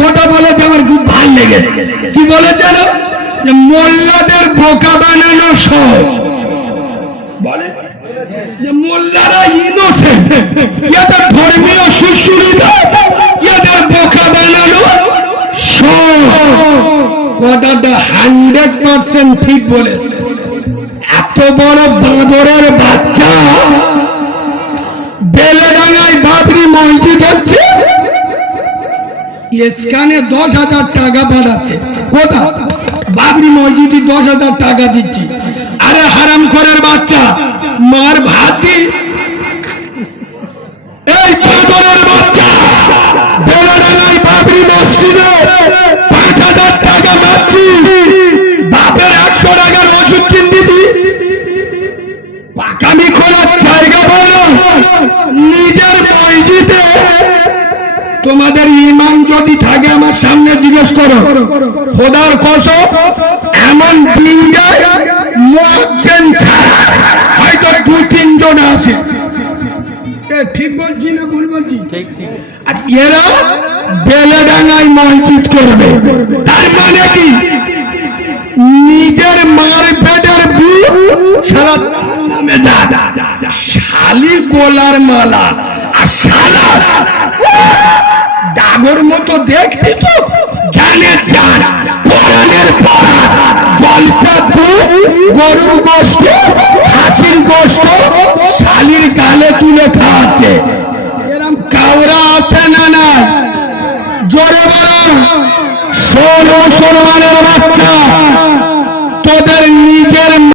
কথা বলে যে আমার খুব ভালো লেগেছে। কি বলে জানো? যে মোল্লাদের বোকা বানানো সহজ। বলে যে মোল্লারা ইনোসেন্ট, এদের ধর্মীয় সুশ্রুতা, এদের বোকা বানানো সহজ। কথাটা 100% ঠিক বলে। এত বড় বাঁদরের বাচ্চা বেলেডাঙ্গায় বাবরি মসজিদ হচ্ছে, এখানে 10,000 টাকা পাঠাচ্ছে। কোথা? বাবরি মসজিদে 10,000 টাকা দিচ্ছি। আরে হারাম করার বাচ্চা, মার ভাত দি। এই বাঁদরের বাচ্চা বেলেডাঙ্গায় বাবরি মসজিদে 5,000 টাকা পাচ্ছি। বাপের 100 টাকার ওষুধ কিনতে দি। পাকামি করার জায়গা বলো। নিজের মসজিদে তোমাদের ইমাম যদি থাকে আমার সামনে জিজ্ঞেস করো, খোদার কসম এমন দিন যায় মুয়াজ্জিন ছাড়া হয়তো 2-3 জন আসে। ঠিক বলছি না ভুল বলছি? আর এরা বেলেডাঙ্গায় মসজিদ করবে, তার মানে কি? নিজের মার পেটের বুক সারা নামে দাদা শালি গোলার মালা আর শালা ডাগর মতো দেখতে তো জানে জান পরানের পরা জলসা দুধ গরুর গোশত হাসির গোশত